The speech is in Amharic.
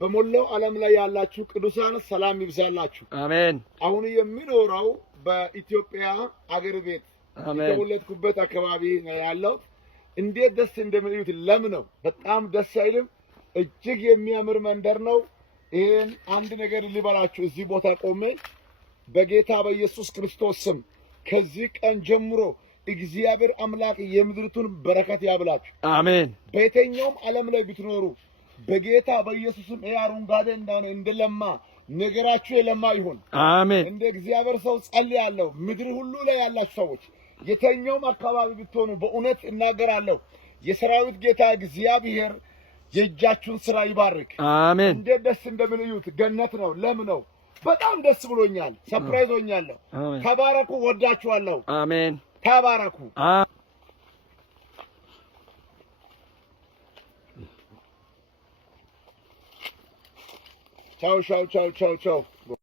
በሞላው ዓለም ላይ ያላችሁ ቅዱሳን ሰላም ይብዛላችሁ። አሜን። አሁን የሚኖረው በኢትዮጵያ አገር ቤት የተወለድኩበት አካባቢ ነው ያለው። እንዴት ደስ እንደሚሉት ነው። በጣም ደስ አይልም? እጅግ የሚያምር መንደር ነው። ይሄን አንድ ነገር ልበላችሁ እዚህ ቦታ ቆሜ በጌታ በኢየሱስ ክርስቶስ ስም ከዚህ ቀን ጀምሮ እግዚአብሔር አምላክ የምድርቱን በረከት ያብላችሁ። አሜን። በየትኛውም ዓለም ላይ ብትኖሩ በጌታ በኢየሱስም አረንጓዴ እንደሆነ እንደለማ ነገራችሁ የለማ ይሁን። አሜን። እንደ እግዚአብሔር ሰው ጸልያለሁ። ምድር ሁሉ ላይ ያላችሁ ሰዎች የትኛውም አካባቢ ብትሆኑ በእውነት እናገራለሁ የሰራዊት ጌታ እግዚአብሔር የእጃችሁን ስራ ይባርክ። አሜን። እንዴት ደስ እንደምንዩት ገነት ነው። ለም ነው። በጣም ደስ ብሎኛል። ሰርፕራይዝ ሆኛለሁ። ተባረኩ። ወዳችኋለሁ። አሜን። ተባረኩ። ቻው ቻው ቻው ቻው ቻው።